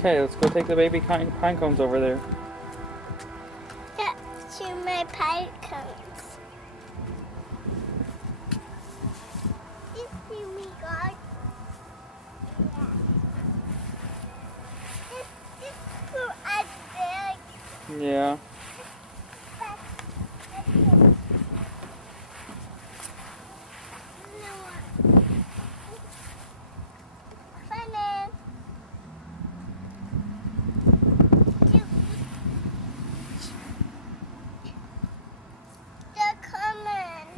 Okay, let's go take the baby pine cones over there. That's to my pine cones. This is me, God. Yeah. This fruit is big. Yeah.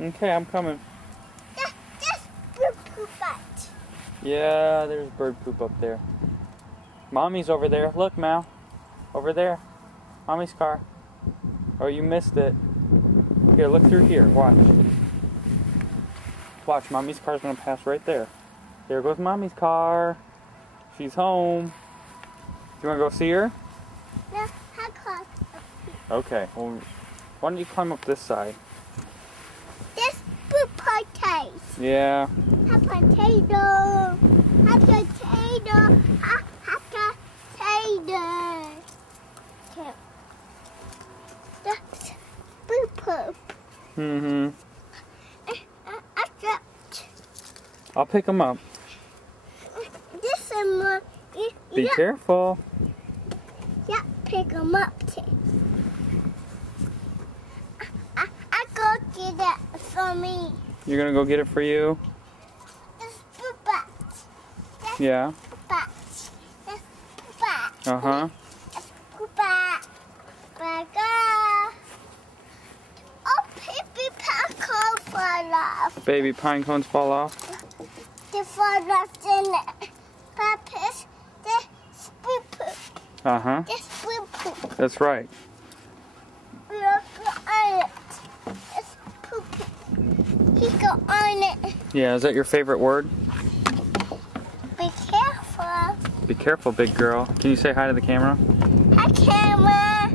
Okay, I'm coming. That's bird poop out. Yeah, there's bird poop up there. Mommy's over there. Look, Mal. Over there. Mommy's car. Oh, you missed it. Here, look through here. Watch. Watch, Mommy's car's gonna pass right there. There goes Mommy's car. She's home. You wanna go see her? No, her car's up here. Okay, well, why don't you climb up this side? This fruit potatoes. Yeah. A potato. A potato. A potato. Okay. That's fruit poop. Mm-hmm. I dropped. I'll pick them up. This is more. Be careful. Yeah, pick them up too. I go get it for me. You're gonna go get it for you? This fruit bat. Yeah. Bat. This bat. Uh-huh. Bat. Oh, baby popcorn fall off. Baby pine cones fall off? They fall off in it. Papa's the spoon poop. Uh-huh. The spoon poop. That's right. Look on it. It's poop. He go on it. Yeah, is that your favorite word? Be careful. Be careful, big girl. Can you say hi to the camera? Hi, camera.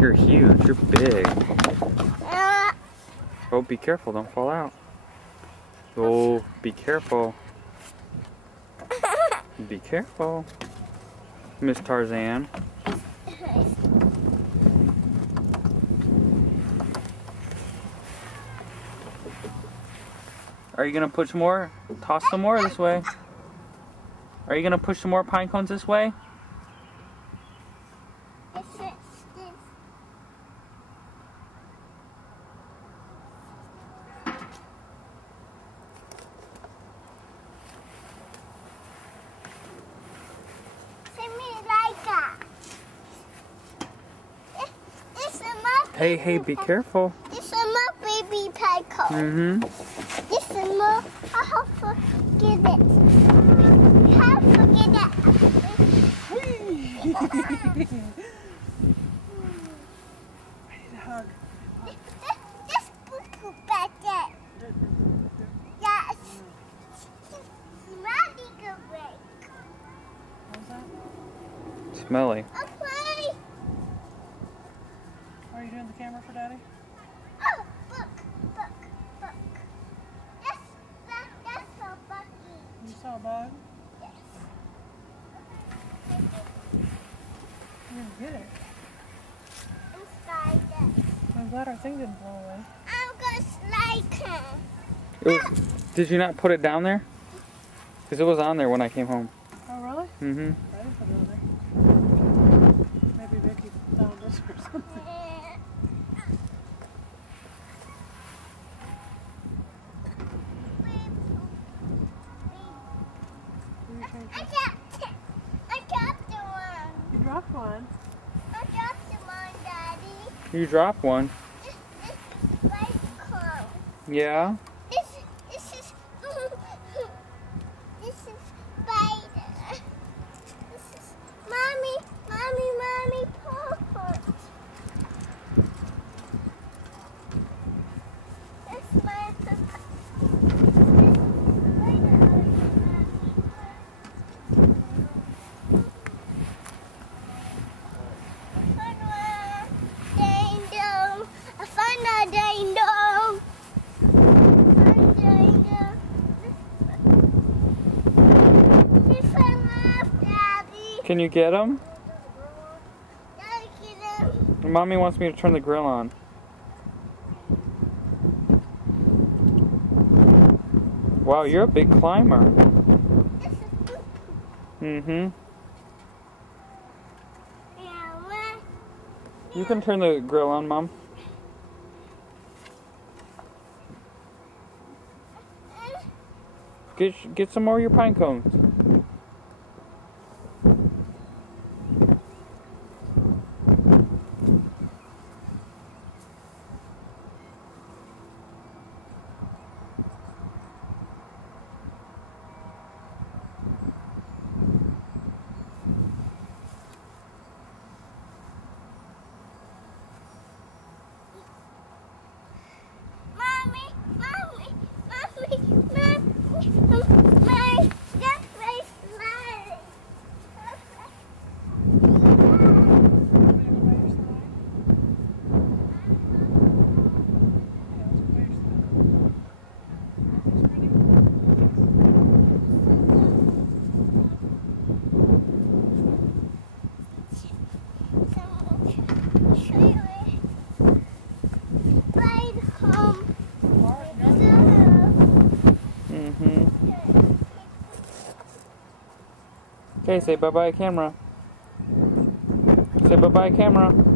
You're huge. You're big. Uh, Oh, be careful. Don't fall out. Oh, be careful. Be careful. Miss Tarzan. Are you going to push more? Toss some more this way. Are you going to push some more pine cones this way? Hey, be careful. This is my baby pine cone. This is my. I have to get it. I have to get it. I need a hug. This poo back there. Yes. Smelly good. How's that? Smelly. Okay. Are you doing the camera for Daddy? Oh, look. That's a bucky. You saw a bug? Yes. You didn't get it. Inside it. I'm glad our thing didn't blow away. I'm gonna slide him. Did you not put it down there? Because it was on there when I came home. Oh, really? Mm-hmm. I didn't put it on there. Maybe Vicky found us or something. I dropped the one. You dropped one. I dropped the one, Daddy. You dropped one. This is bicycle. Yeah? This is this is spider. This is mommy, Papa. That's my Papa. Can you get them? Gotta get him. Mommy wants me to turn the grill on. Wow, you're a big climber. This is Poo Poo. Mm-hmm. Yeah, what? You can turn the grill on, Mom. Get some more of your pine cones. Okay, say bye-bye camera. Say bye-bye camera.